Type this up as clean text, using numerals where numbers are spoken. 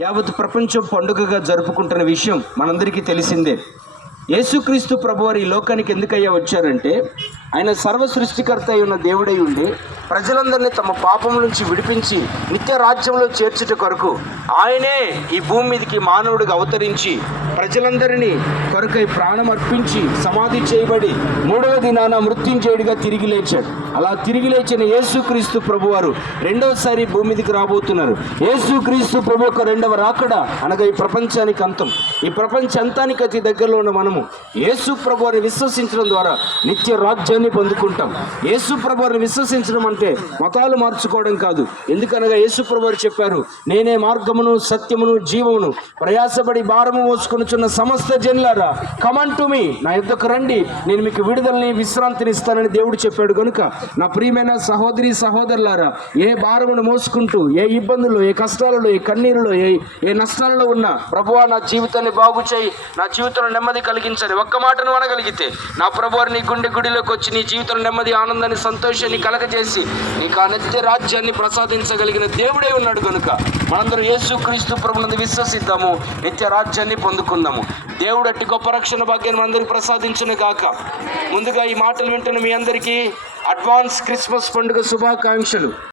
యావత్ ప్రపంచం పండుగగా జరుపుకుంటున్న విషయం మనందరికీ తెలిసిందే. యేసుక్రీస్తు ప్రభువారు ఈ లోకానికి ఎందుకయ్యా వచ్చారంటే, ఆయన సర్వ సృష్టికర్త అయి ఉన్న దేవుడై ఉండి ప్రజలందరినీ తమ పాపం నుంచి విడిపించి నిత్య రాజ్యంలో చేర్చుట కొరకు ఆయనే ఈ భూమి మీదకి మానవుడిగా అవతరించి ప్రజలందరినీ కొరకై ప్రాణం అర్పించి సమాధి చేయబడి మూడవ దినాన మృత్యుంజయుడిగా తిరిగి లేచాడు. అలా తిరిగి లేచిన యేసుక్రీస్తు ప్రభువారు రెండవసారి భూమి మీదకి రాబోతున్నారు. యేసుక్రీస్తు ప్రభు యొక్క రెండవ రాకడ అనగా ఈ ప్రపంచానికి అంతం. ఈ ప్రపంచ అంతానికి అతి దగ్గరలో ఉన్న మనము యేసు ప్రభువారిని విశ్వసించడం ద్వారా నిత్య రాజ్యాన్ని పొందుకుంటాం. యేసు ప్రభువారిని విశ్వసించడం అంటే మతాలు మార్చుకోవడం కాదు. ఎందుకనగా యేసు ప్రభువారు చెప్పారు, నేనే మార్గమును సత్యమును జీవమును, ప్రయాసపడి భారము మోసుకొనుచున్న సమస్త జనులారా కమన్ టు మీ, నా యొద్దకు రండి, నేను మీకు విడుదలని విశ్రాంతిని ఇస్తానని దేవుడు చెప్పాడు. కనుక నా ప్రియమైన సహోదరి సహోదరులారా, ఏ భారమును మోసుకుంటూ ఏ ఇబ్బందులు, ఏ కష్టాలలో, ఏ కన్నీరులో, ఏ నష్టాలలో ఉన్నా, ప్రభువా నా జీవితాన్ని బాగు చేయి, నా జీవితంలో నెమ్మది కలిగించని ఒక్క మాటను అనగలిగితే నా ప్రభువారు నీ గుడిలోకి వచ్చి నీ జీవితంలో నెమ్మది, ఆనందాన్ని, సంతోషాన్ని కలగజేసి నీకు ఆ నిత్య రాజ్యాన్ని ప్రసాదించగలిగిన దేవుడే ఉన్నాడు. కనుక మనందరం యేసుక్రీస్తు ప్రభువునందు విశ్వసిద్దాము, నిత్య రాజ్యాన్ని పొందుకుందాము. దేవుడు అట్టి గొప్ప రక్షణ భాగ్యాన్ని మనందరికీ ప్రసాదించును గాక. ముందుగా ఈ మాటలు వింటున్న మీ అందరికీ అడ్వాన్స్ క్రిస్మస్ పండుగ శుభాకాంక్షలు.